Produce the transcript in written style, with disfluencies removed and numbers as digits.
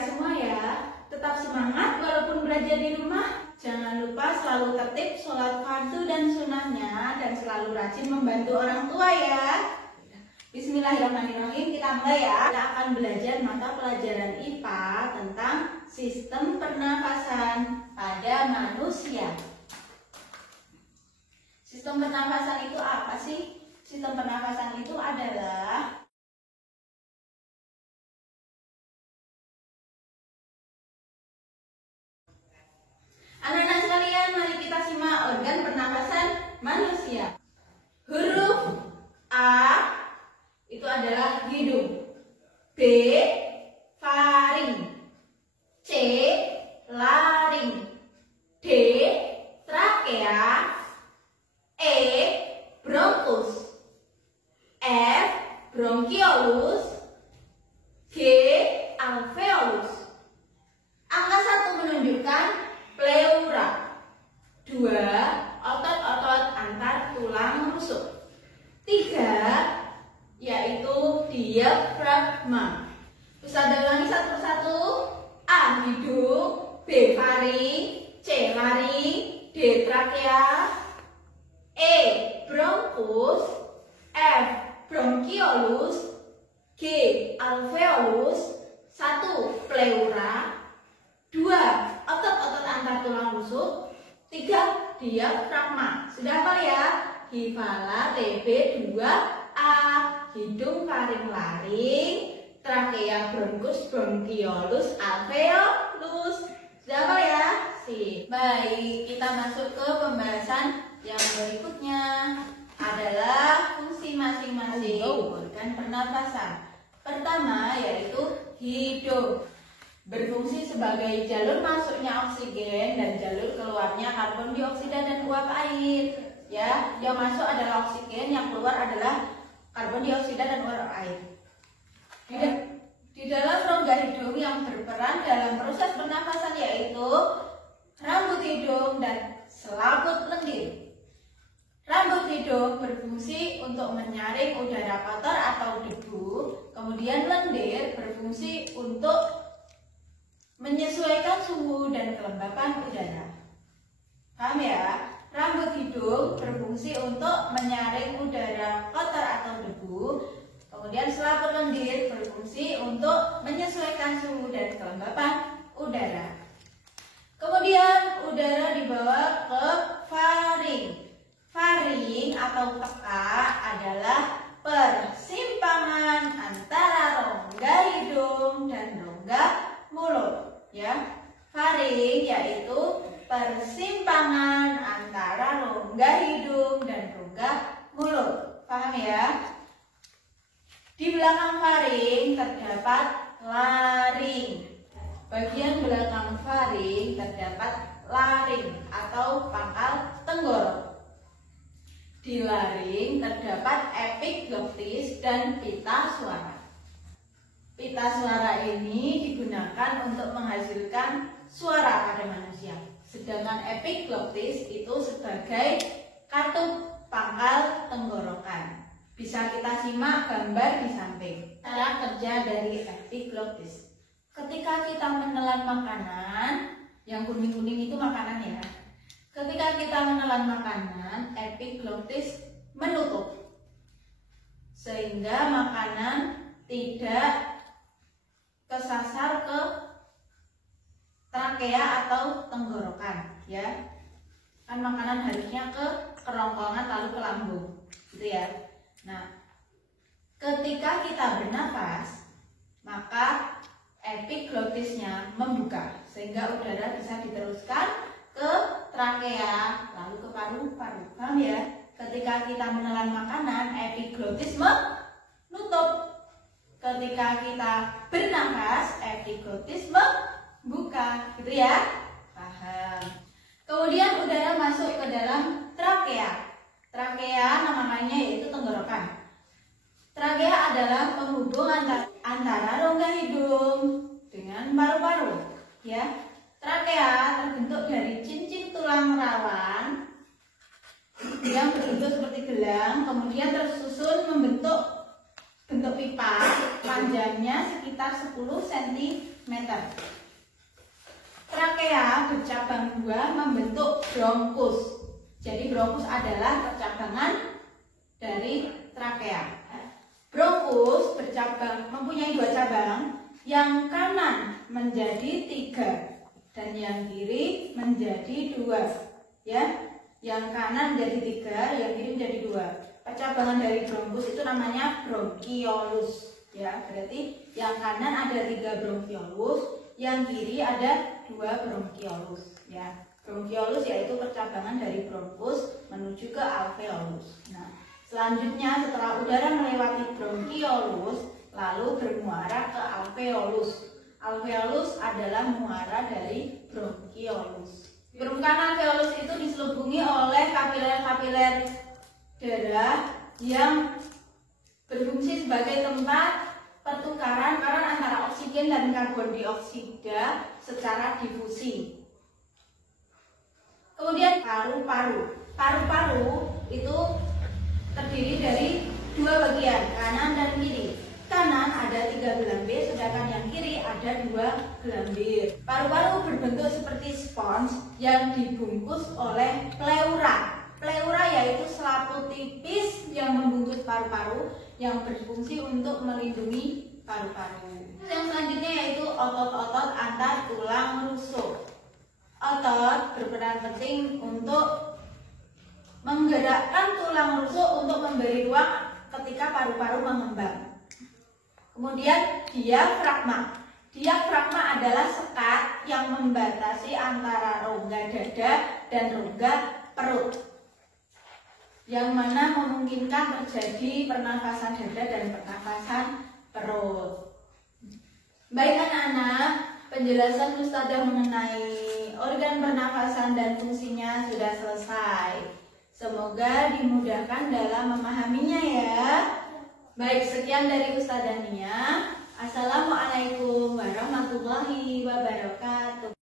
semua ya. Tetap semangat walaupun belajar di rumah. Jangan lupa selalu tertib sholat fardu dan sunnahnya, dan selalu rajin membantu orang tua ya. Bismillahirrahmanirrahim, kita mulai ya. Kita akan belajar mata pelajaran IPA tentang sistem pernafasan pada manusia. Sistem pernafasan itu apa sih? Sistem pernafasan itu adalah anak-anak sekalian, mari kita simak organ pernafasan manusia. Huruf A itu adalah hidung, B faring, C laring, D trakea, E bronkus, F bronkiolus, G alveolus. Angka 1 menunjukkan pleura. 2 otot-otot antar tulang rusuk. 3 yaitu diafragma. Ustazah ulangi satu persatu. A hidung, B faring, C laring, D trakea, E bronkus, F bronkiolus, G alveolus. 1 pleura, 2 otot-otot antar tulang rusuk, 3 diafragma. Sudah hafal ya? Hifala TB 2A, hidung faring laring, trakea bronkus bronkiolus alveolus. Sudah hafal ya? Sip. Baik, kita masuk ke pembahasan yang berikutnya adalah fungsi masing-masing organ pernafasan. Pertama yaitu hidung, berfungsi sebagai jalur masuknya oksigen dan jalur keluarnya karbon dioksida dan uap air. Ya, yang masuk adalah oksigen, yang keluar adalah karbon dioksida dan uap air. Di dalam rongga hidung yang berperan dalam proses pernafasan yaitu rambut hidung dan selaput lendir. Rambut hidung berfungsi untuk menyaring udara kotor atau debu, kemudian lendir berfungsi untuk menyesuaikan suhu dan kelembapan udara. Paham ya? Rambut hidung berfungsi untuk menyaring udara kotor atau debu, kemudian selaput lendir berfungsi untuk menyesuaikan suhu dan kelembapan udara. Kemudian udara dibawa ke faring. Faring atau peka adalah persimpangan antara rongga hidung dan rongga mulut. Ya, faring yaitu persimpangan antara rongga hidung dan rongga mulut. Paham ya? Di belakang faring terdapat laring. Bagian belakang faring terdapat laring atau pangkal tenggorok. Di laring terdapat epiglottis dan pita suara. Pita suara ini digunakan untuk menghasilkan suara pada manusia. Sedangkan epiglottis itu sebagai katup pangkal tenggorokan. Bisa kita simak gambar di samping. Cara kerja dari epiglottis. Ketika kita menelan makanan, yang kuning-kuning itu makanan ya. Ketika kita menelan makanan, epiglottis menutup sehingga makanan tidak kesasar ke trakea atau tenggorokan, ya. Kan makanan harusnya ke kerongkongan lalu ke lambung, gitu ya. Nah, ketika kita bernafas, maka epiglottisnya membuka sehingga udara bisa diteruskan ke trakea lalu ke paru-paru. Paham ya? Ketika kita menelan makanan, epiglottis menutup. Ketika kita bernafas, epiglottis membuka, gitu ya? Paham. Kemudian udara masuk ke dalam trakea. Trakea nama lainnya yaitu tenggorokan. Trakea adalah penghubung antara rongga hidung dengan paru-paru, ya. Trakea terbentuk dari cincin tulang rawan yang berbentuk seperti gelang, kemudian tersusun membentuk bentuk pipa panjangnya sekitar 10 cm meter. Trakea bercabang dua membentuk bronkus. Jadi bronkus adalah percabangan dari trakea. Bronkus bercabang, mempunyai dua cabang, yang kanan menjadi 3 dan yang kiri menjadi 2. Ya, yang kanan menjadi 3, yang kiri menjadi 2. Percabangan dari bronkus itu namanya bronkiolus. Ya, berarti yang kanan ada 3 bronkiolus, yang kiri ada 2 bronkiolus. Ya, bronkiolus yaitu percabangan dari bronkus menuju ke alveolus. Nah, selanjutnya setelah udara melewati bronkiolus, lalu bermuara ke alveolus. Alveolus adalah muara dari bronkiolus. Permukaan alveolus itu diselubungi oleh kapiler-kapiler darah yang berfungsi sebagai tempat pertukaran ion antara oksigen dan karbon dioksida secara difusi. Kemudian paru-paru. Paru-paru itu terdiri dari 2 bagian, kanan dan kiri. Kanan ada 3 gelambir, sedangkan yang kiri ada 2 gelambir. Paru-paru berbentuk seperti spons yang dibungkus oleh pleura. Pleura yaitu selaput tipis yang membungkus paru-paru yang berfungsi untuk melindungi paru-paru. Yang selanjutnya yaitu otot-otot antar tulang rusuk. Otot berperan penting untuk menggerakkan tulang rusuk untuk memberi ruang ketika paru-paru mengembang. Kemudian diafragma. Diafragma adalah sekat yang membatasi antara rongga dada dan rongga perut, yang mana memungkinkan terjadi pernafasan dada dan pernafasan perut. Baik anak-anak, penjelasan Ustadzah mengenai organ pernafasan dan fungsinya sudah selesai. Semoga dimudahkan dalam memahaminya ya. Baik, sekian dari Ustadzah Nia. Assalamualaikum warahmatullahi wabarakatuh.